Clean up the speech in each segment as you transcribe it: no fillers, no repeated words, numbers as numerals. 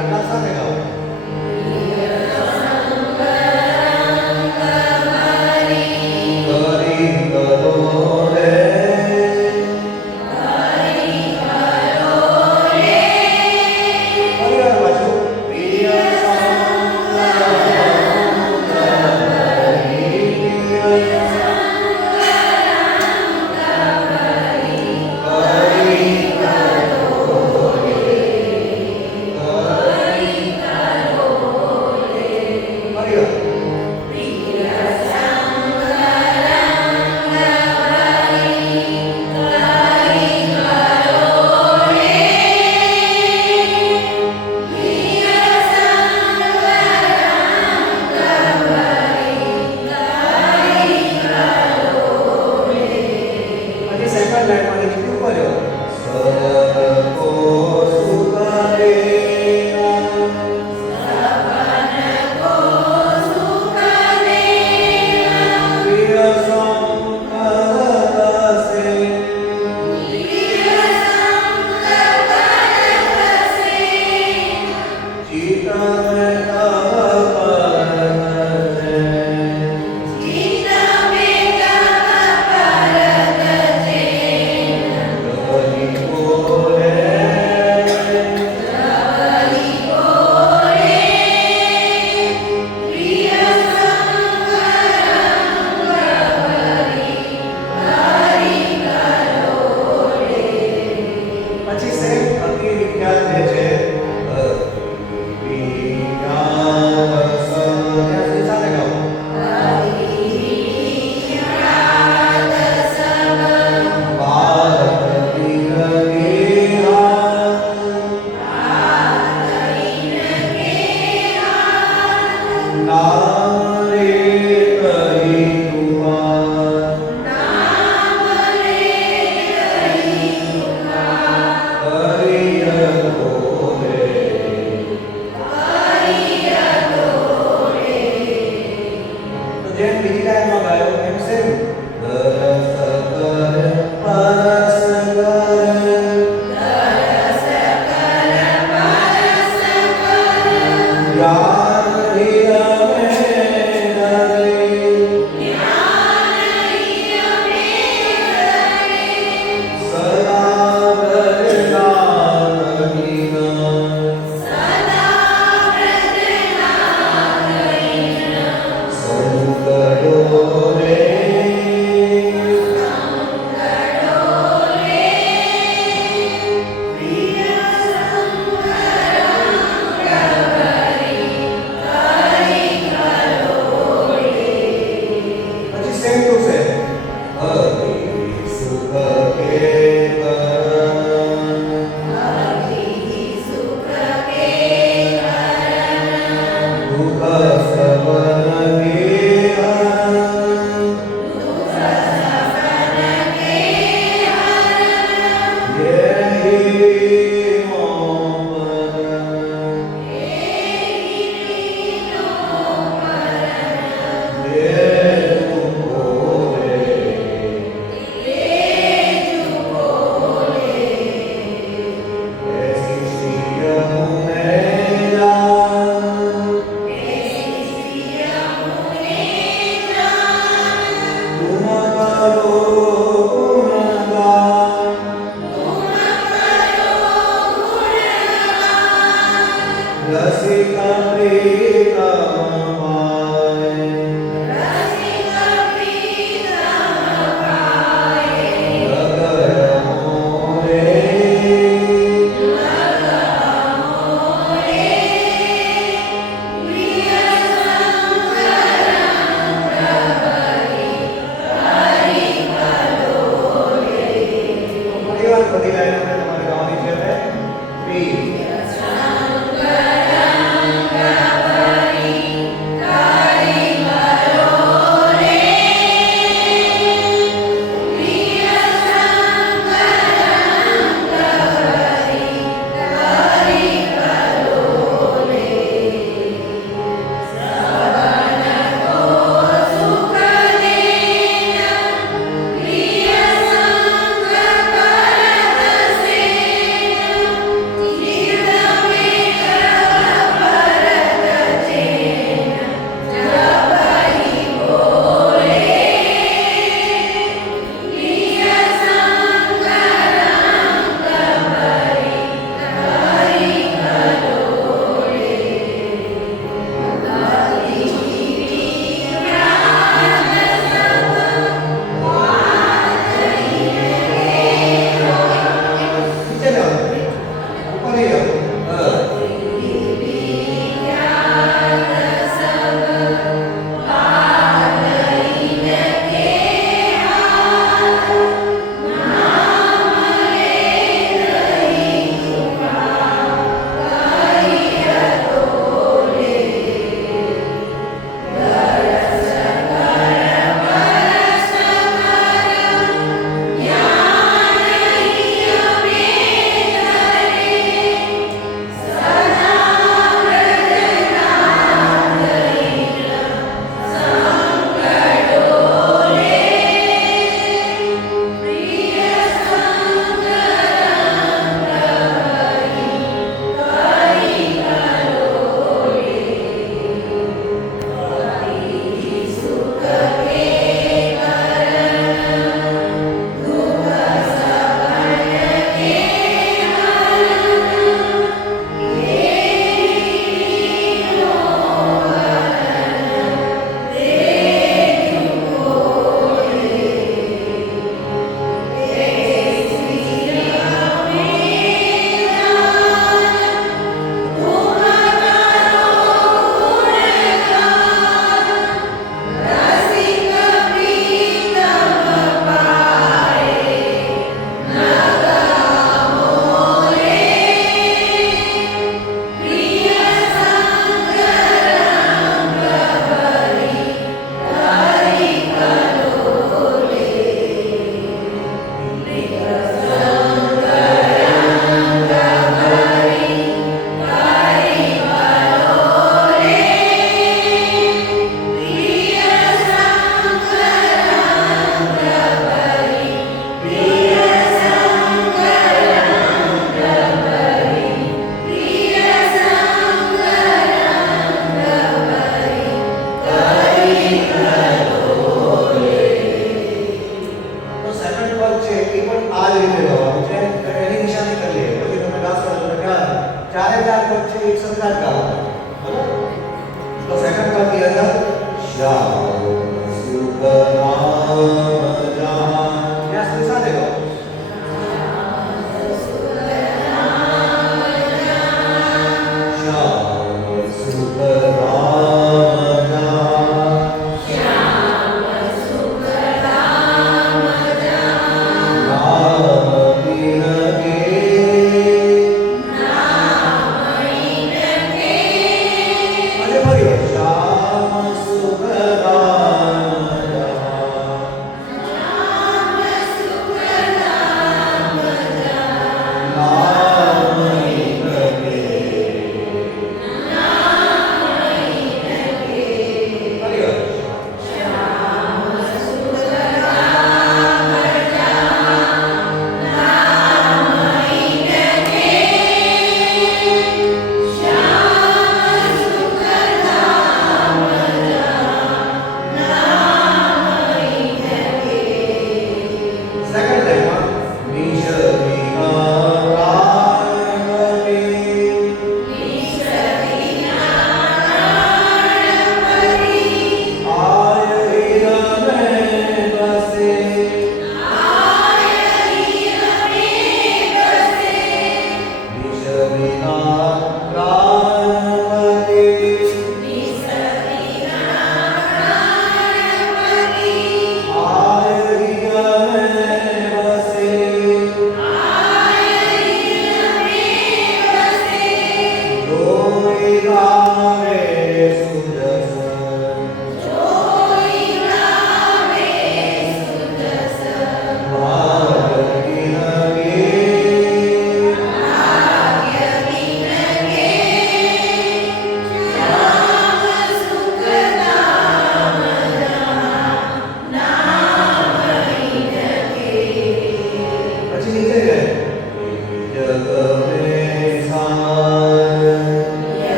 આટલા સાથે ગાઓ શ્યામ સુખ રામ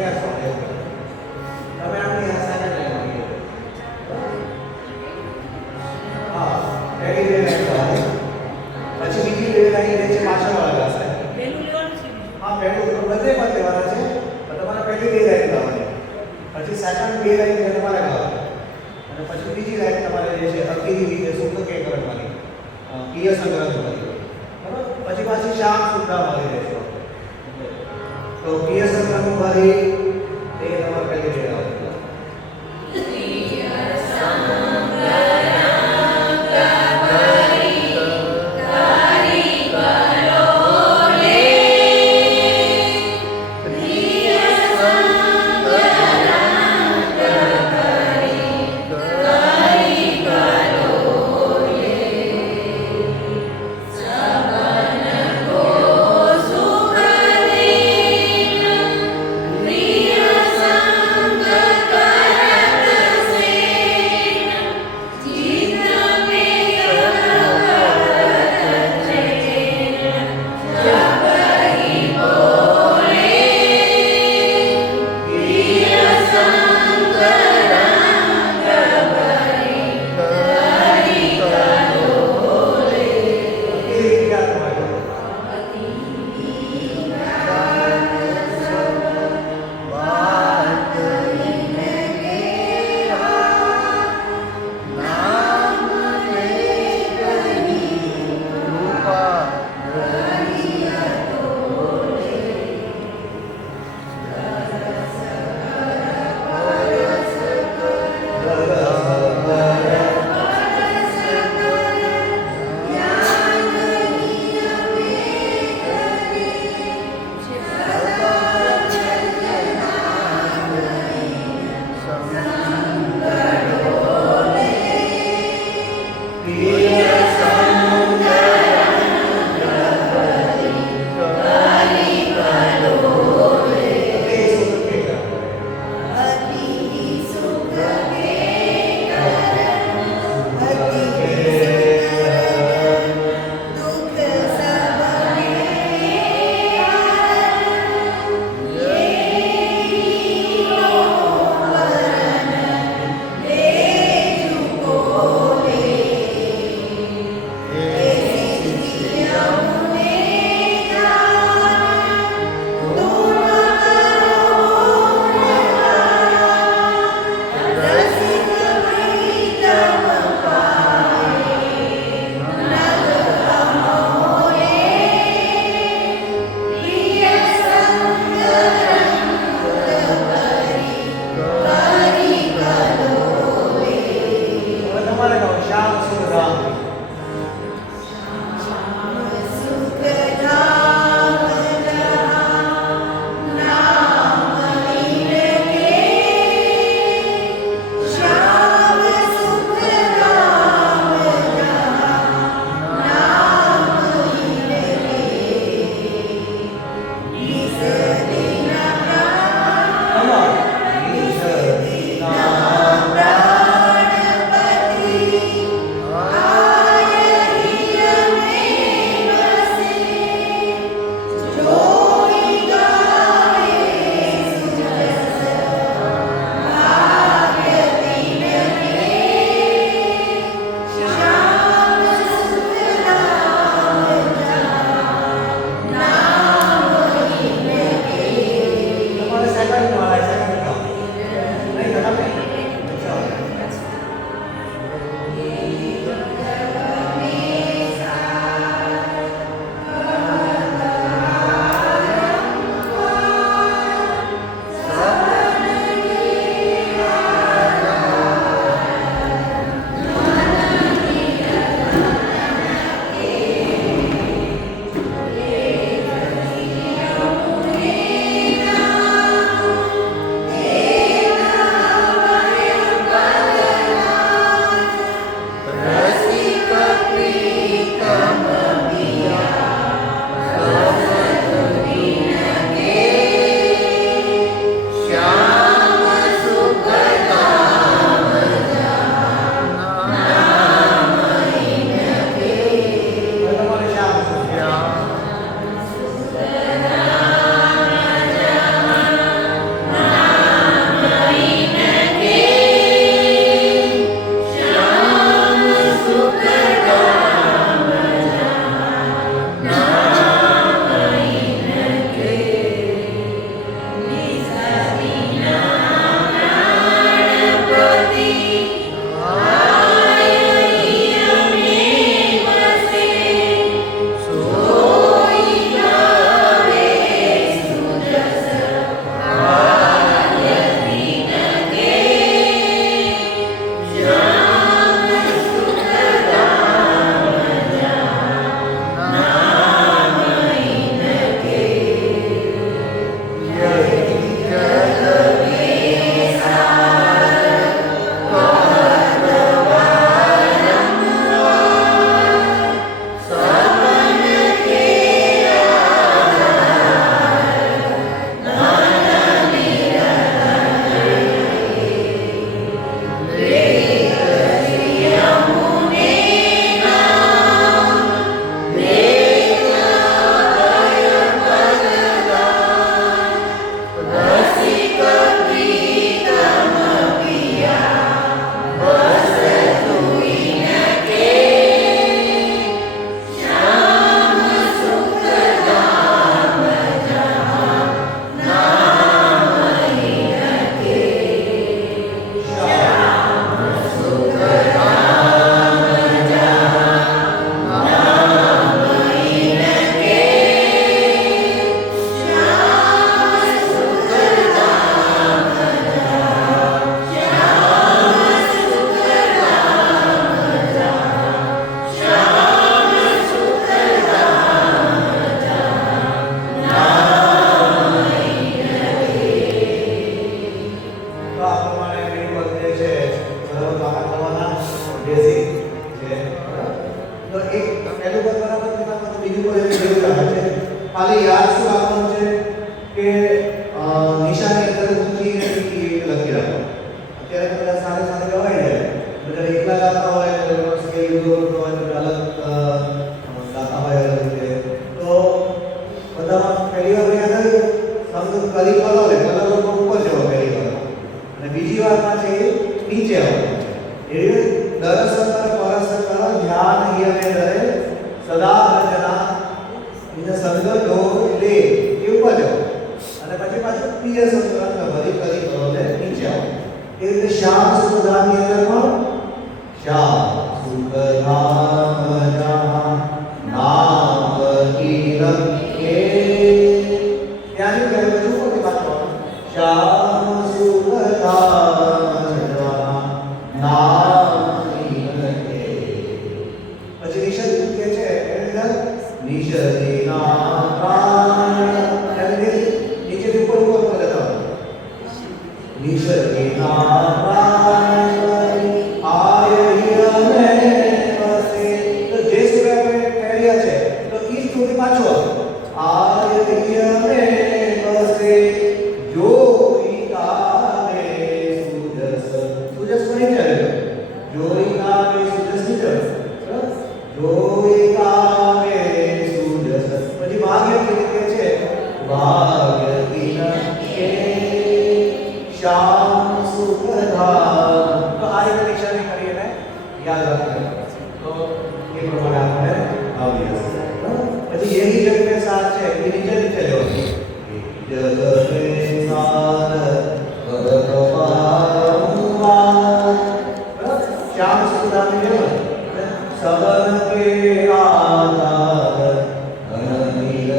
1300 તમે આની આ સેકન્ડ લાઈન માં હા પહેલી બે લાઈન પછી બીજી બે લાઈન છે પાછળવાળા ક્લાસ પહેલું લેવાનું છે હા પહેલું બધે પણ લેવાના છે પણ તમારે પહેલી બે લાઈન લાવવાની પછી સેકન્ડ બે લાઈન છે તમારે ગાવાની અને પછી બીજી લાઈન તમારે જે છે અકીરી રીતે શુદ્ધ કે કરવાની પિય સંગ્રહ કરવાની બરાબર પછી પાછી શ્યામ શુદ્ધા વાળી રહેશે તો પિય સંગ્રહ વાળી એ તમારે પહેલી બે લાવવાની Three સમજો કલી કલર લે કલર ઉપર જવો પહેલી વાર અને બીજી વારમાં છે એ નીચે આવવાનું છે એ દરસર પરસર ધ્યાન યમે દરે સદા રચના ઇન સંગ દો લે એ ઉપર જવો અને પછી પાછું બીજા સંસ્કરણ ભરી કલી કરો લે નીચે આવો એ રીતે શ્યામ સુખધામની અંદર પણ શ્યામ સુખધામ જહાં નામ કીર્તન કે ત્યાંથી પહેલું બધું કોને પાછું શ્યામ સુખધામ જહાં નામ કીર્તન કે પછી નિષદ કે છે એની અંદર નિષદિના પ્રાણ નીચેથી ઉપર ઉપર જતા નિષદિના પ્રાણ આય યમે વસે તો જે સુર આપણે પહેર્યા છે તો ઈ સુધી પાછો આય યમે વસે જોઈ કામે સુજસ સુજસ નહીં ચાલે જોઈ કામે સુજસ નહીં ચાલે જોઈ કામે સુજસ પછી ભાગ્ય કે રીતે છે ભાગ્ય કિન કે શ્યામ સુખધામ તો આ રીતે નિશાની કરીને યાદ રાખજો તો એ પ્રમાણે આપણે આવી જશે પછી યહી જગ में साथ છે એ નીચે નીચે લેવાનું જગ में साथ ભગવાન શ્યામ સુખધામ ની જેમ સબન કે આધાર અનનિલ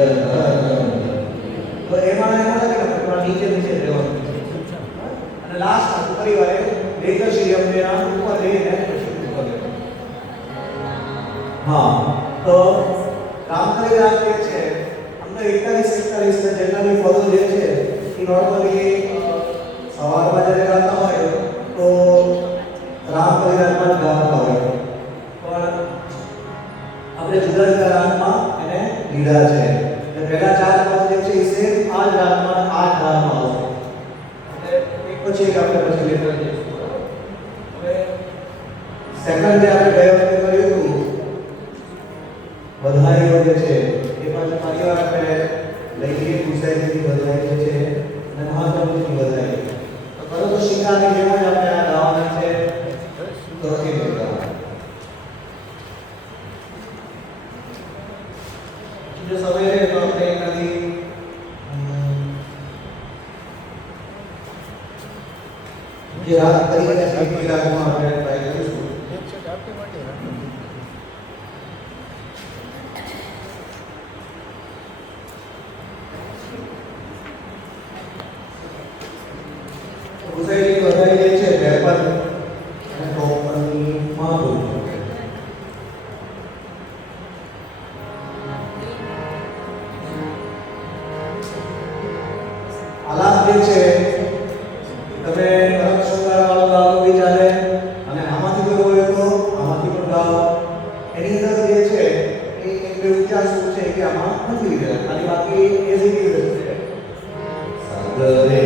તો એમાં થોડા નીચે નીચે લેવાનું અને લાસ્ટ પરિવારે લેખક શ્રી અમને નામ ઉપર લઈને પછી ઉપર લેવાનું हाँ तो रामकली राग જે છે અમને 41 41 જેટલા બી પદો જે છે એ નોર્મલી સવારમાં જ્યારે ગાતા હોય તો રામકલી રાગમાં ગાતા હોય પણ આપણે જુદા જુદા રાગમાં એને લીધા છે એટલે પહેલા 4 પદ જે છે એ સેમ આ જ રાગમાં 8 રાગમાં આવશે એટલે એક પછી એક આપણે પછી લેતા જઈશું હવે સેકન્ડ જે આપણે ગયા વખતે કર્યું હતું બધાઈઓ જે છે એ પાછું પરિવાર આપણે લઈ લઈએ પુસાઈની બધાઈ જે છે અને મહાપ્રભુની બધાઈ તો કરો તો શિકાની જેમ જ આપણે આ ગાવાના છે તો એ બધા જો સવારે તો આપણે એનાથી જે રાત કરીને શ્રી રાગમાં આપણે ટ્રાય કરીશું એક છે આપકે માટે ઉસાઈની વધારી જે છે 53 અને 53 માં બોલ આલાપ જે છે તમે અક્ષરવાળા વાળો ગાઓ બી ચાલે અને આમાંથી કોઈ હોય તો આમાંથી પણ ગાઓ એની અંદર જે છે એ એક બે ઉચ્ચાર શું છે કે આમાં નથી લીધેલા ખાલી બાકી એ જ રીતે છે સાગરે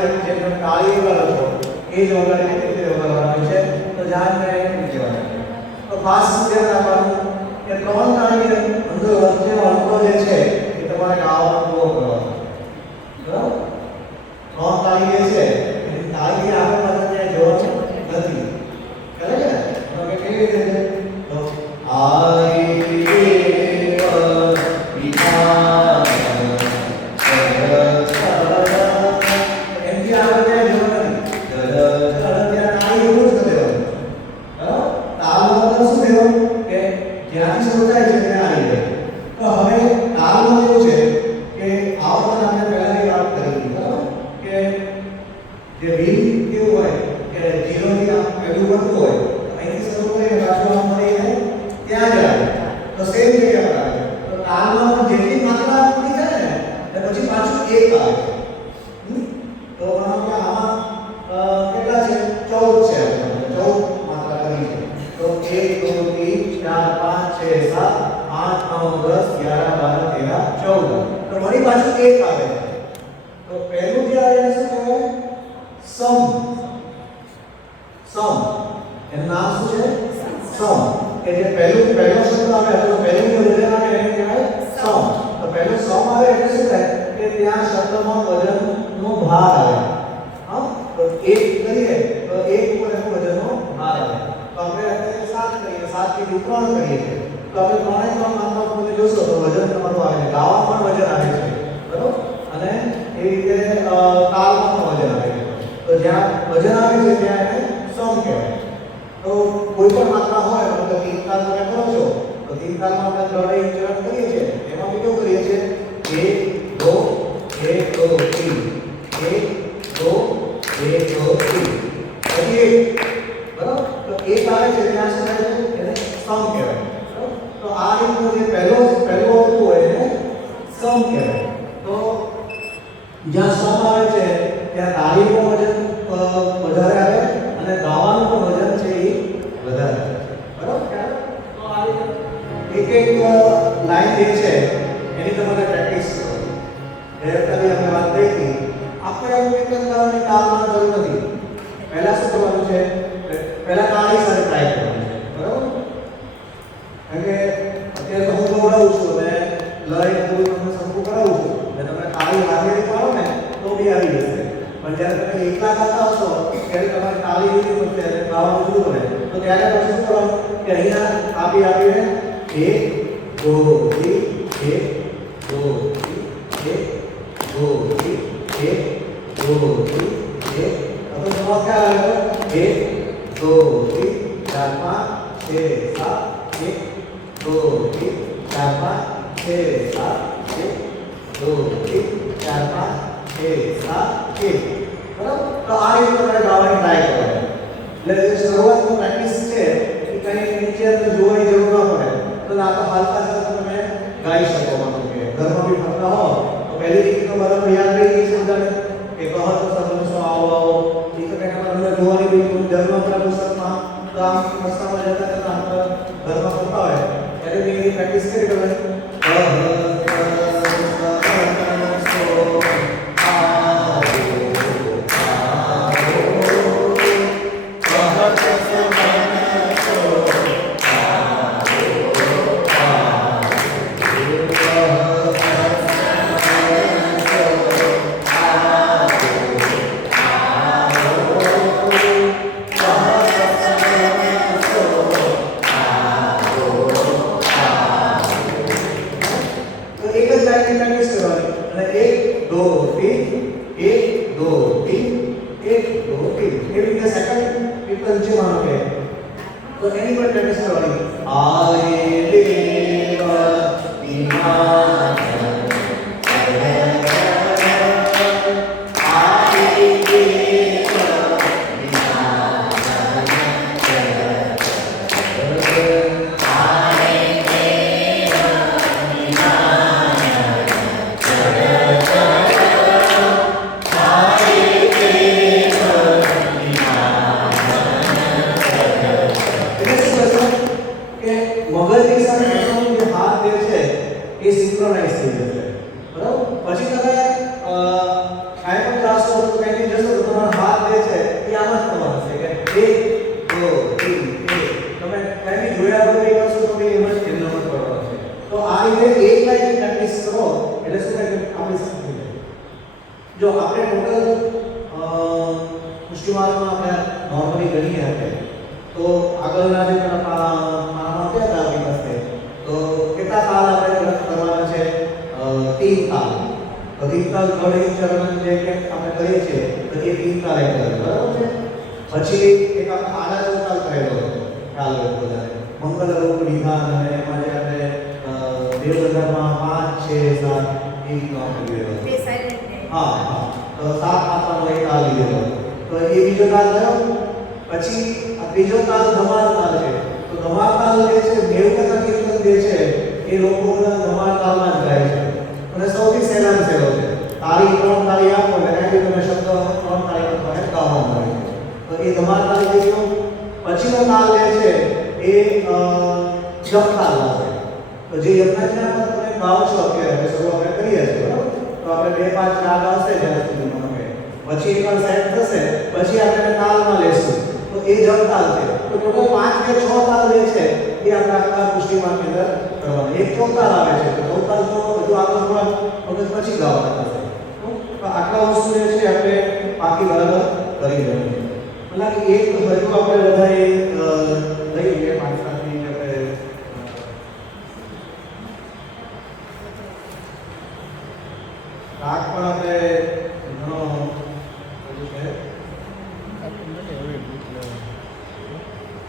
જે તમે તાળી વગાડો છો એ જ વગાડી રીતે વગાડવાનું છે. તો ધ્યાન કરીને કહેવાનું. તો ખાસ ધ્યાન રાખવાનું કે ત્રણ તાળીની અંદર વચ્ચેનો અંતર જે છે એ તમારે ગાવાનો પૂરો કરવાનો. બરાબર? ત્રણ તાળી જે છે એ તાળી આગળ પાછળ ત્યાં જવાનું નથી. કરે છે તો કે કેવી રીતે છે? તો આઈ મગજની સાથે જે હાથ જે છે એ સિંક્રોનાઇઝ એ આમ જ થવાનું છે કે 1 2 3 તમે કઈ જોયા વગર એ વસ્તુ તમે એમ જ કેન્દ્રમાં જ પડવાનું છે. તો આ રીતે એક લાઈન પ્રેક્ટિસ કરો એટલે શું થાય કે આપણી શક્તિ જાય. જો આપણે ટોટલ પુષ્ટિમાર્ગમાં આપણે નોર્મલી ગણીએ આપણે તો આગળના જે પાનામાં આપ્યા હતા આપણી પાસે તો કેટલા તાલ આપણે કરવાના છે? 3 તાલ. તો 3 તાલ ઘડી ચરણ જે કે આપણે કરીએ છીએ તો એ 3 તાલ એક બરાબર છે. પછી એક આપણે આડા ચૌતાલ કરેલો ખ્યાલ હોય બધાને મંગલ રૂપ નિધાન અને એમાં જે આપણે દેવગઢમાં 5 6 7 એ નામ લીધેલો. હા હા તો 7 માત્રાનો એક તાલ લીધેલો. તો એ બીજો તાલ થયો. પછી આ ત્રીજો તાલ ધમાર તાલ છે. તો ધમાર તાલ જે છે દેવગઢના કીર્તન જે છે એ લોકો બધા ધમાર તાલમાં જ ગાય છે અને સૌથી સહેલામ સહેલો છે. તાળી 3 તાળી આપો એટલે કઈ તમે શબ્દ 3 તાળી પર તમે ગાવાનું હોય છે. તો એ ધમાર તાલ જે છે. પછીનો તાલ જે છે એ જપ તાલ છે. તો જે યજ્ઞના પર તમે ગાઓ છો અત્યારે શરૂ આપણે કરીએ છીએ બરાબર. તો આપણે 2 5 રાગ આવશે જ્યાં સુધીમાં તમે પછી એકવાર સેટ થશે પછી આપણે તાલમાં લેશું તો એ જપ તાલ છે. તો ટોટલ 5 કે 6 તાલ જે છે એ આપણે આખા પુષ્ટિમાર્ગની અંદર કરવાના. એક ચોતાલ આવે છે તો ચોતાલ તો બધું આગળ થોડા વખત પછી ગાવાના થશે. તો આટલા વસ્તુ જે છે આપણે બાકી બરાબર કરી લેવાનું. એટલે કે એક હજુ આપણે બધાએ લઈ લઈએ 5 7 મિનિટ આપણે રાગ પણ આપણે ઘણો બધું છે.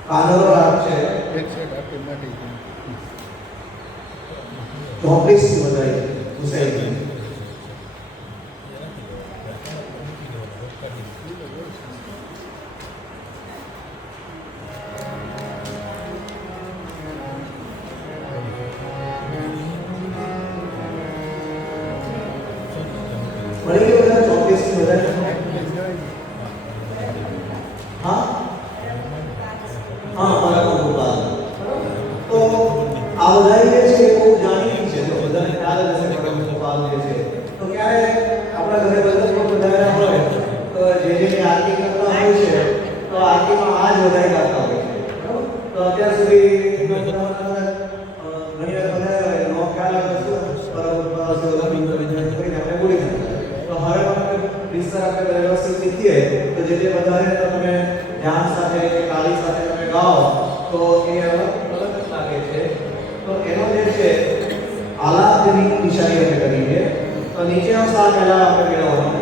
કાનરો રાગ છે એક સેટ આપી નાખી 34 થી વધારે હુસૈન મળી ગયો બધા 34 થી વધારે. હા હા બરાબર ગોપાલ. તો આ બધા જે છે એ બહુ જાણીતી છે. તો બધાને ખ્યાલ હશે બરાબર ગોપાલ જે છે. તો ક્યારે આપણા ઘરે બધા વધારે હોય તો જે આરતી કરતા હોય છે તો આરતીમાં આ જ વધારે ગાતા હોય છે બરાબર. તો અત્યાર સુધી ઘણી વાર બધા નો ખ્યાલ હતો બરાબર કરીને આપણે બોલી નાખતા. તો હવે આપણે વિસ્તાર આપણે વ્યવસ્થિત શીખીએ તો જે વધારે તમે ધ્યાન સાથે કે તાલી સાથે તમે ગાઓ તો એ અલગ જ લાગે છે. તો એનો જે છે આલાપની નિશાની આપણે કરીએ. તો નીચેનો સ્વર પહેલા આપણે મેળવવાનો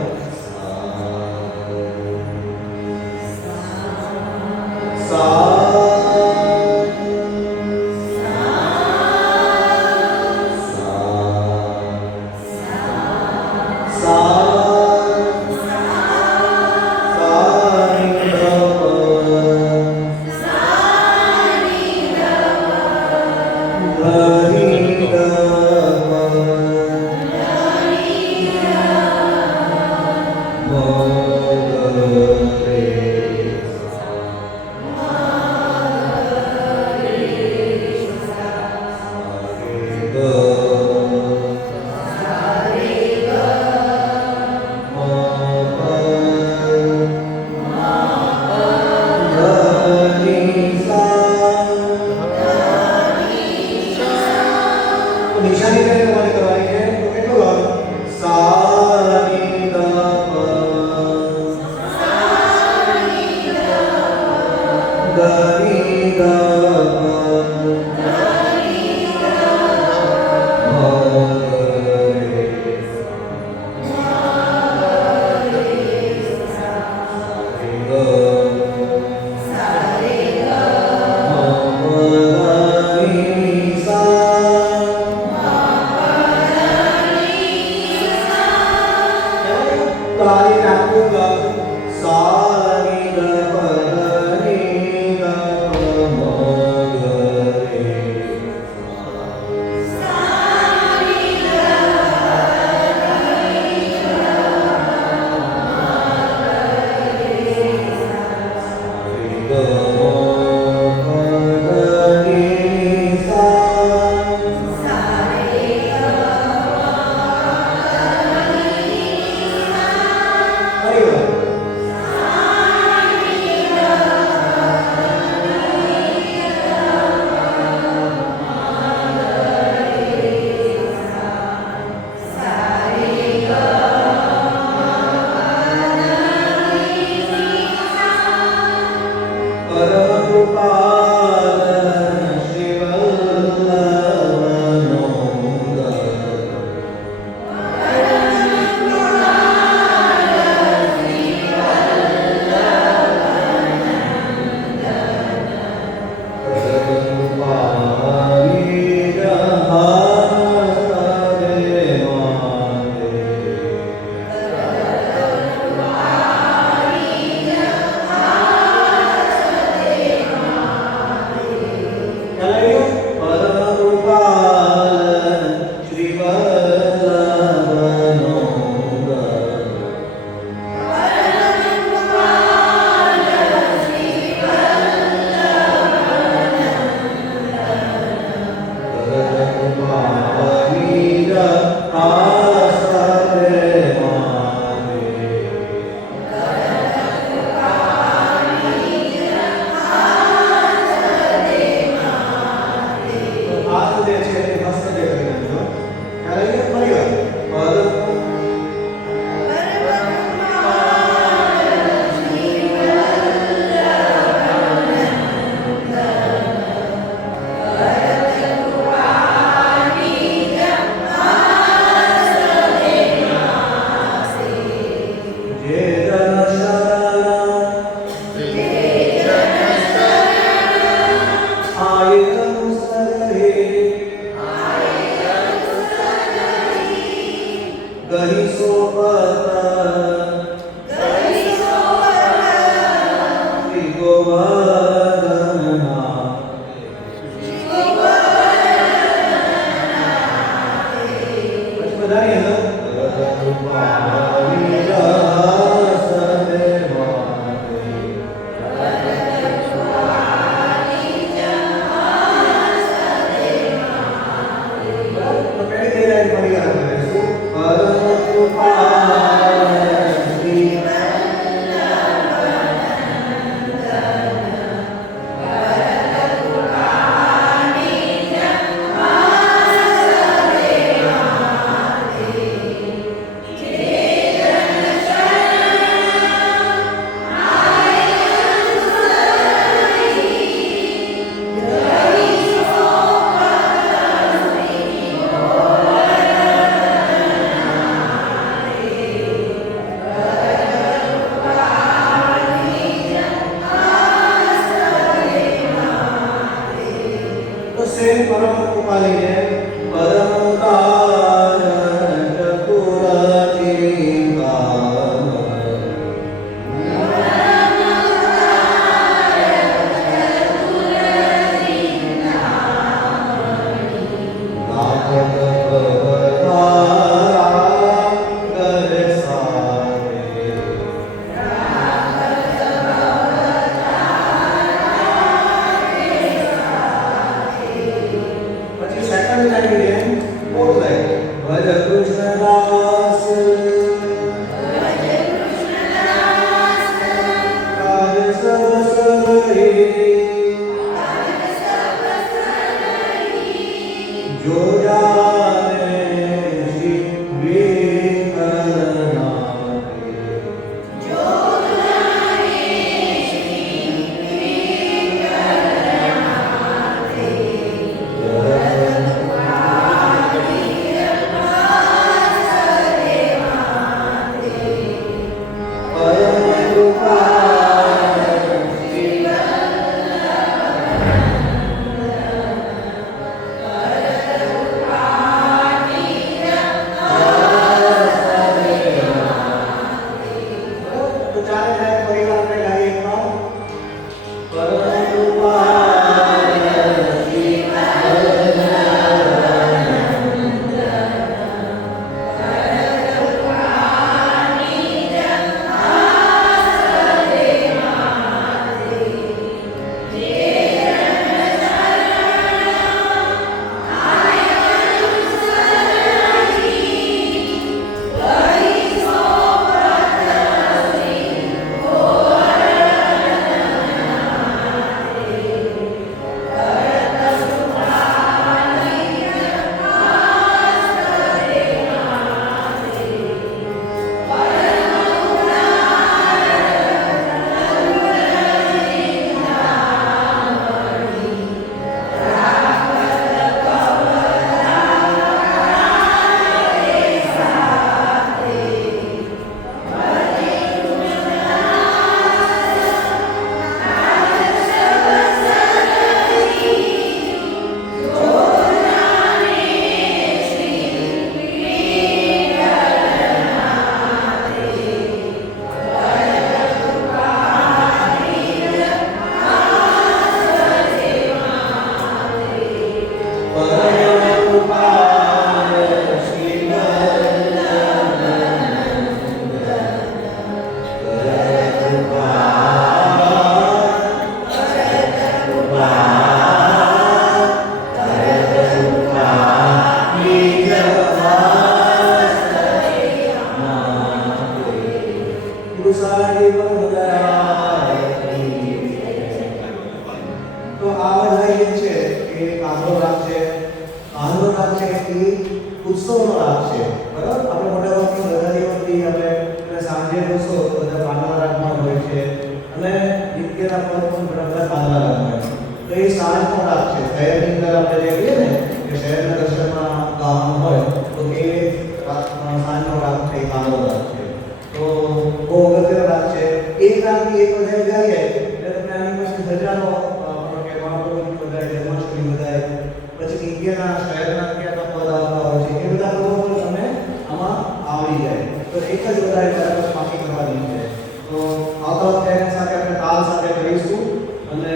શહેરના કયા પદાર્થો આવે છે એ બધા લોકો તમને આમાં આવડી જાય. એક જ વધારે બરાબર બાકી કરવાની છે. તો આવતા વખતે એના સાથે આપણે તાલ સાથે કરીશું અને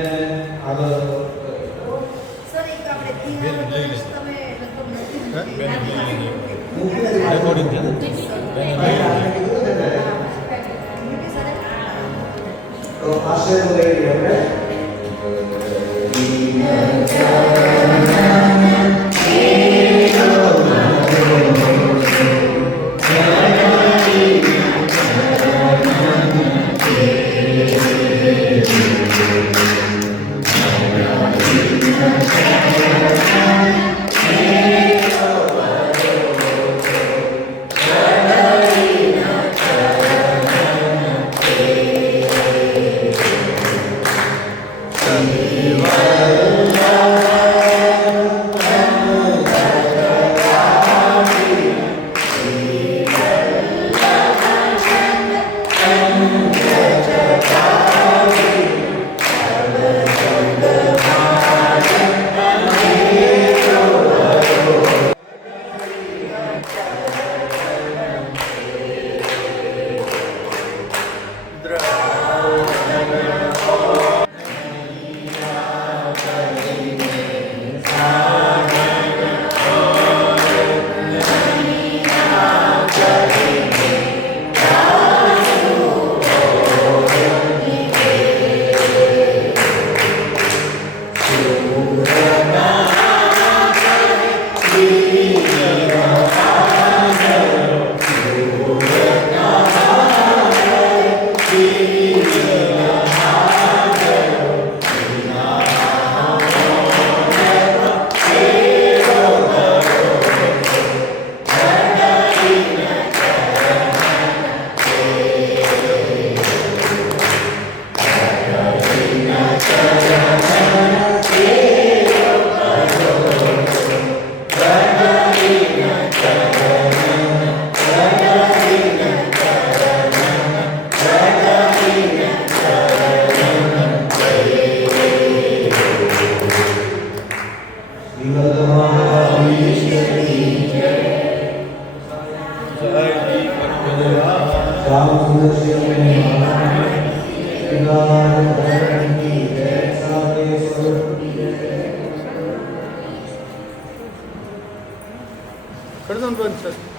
આગળ સર એક આપણે તીન તમે રેકોર્ડિંગ છે તો આશીર્વાદ લઈએ આપણે. कर दो बंद सर.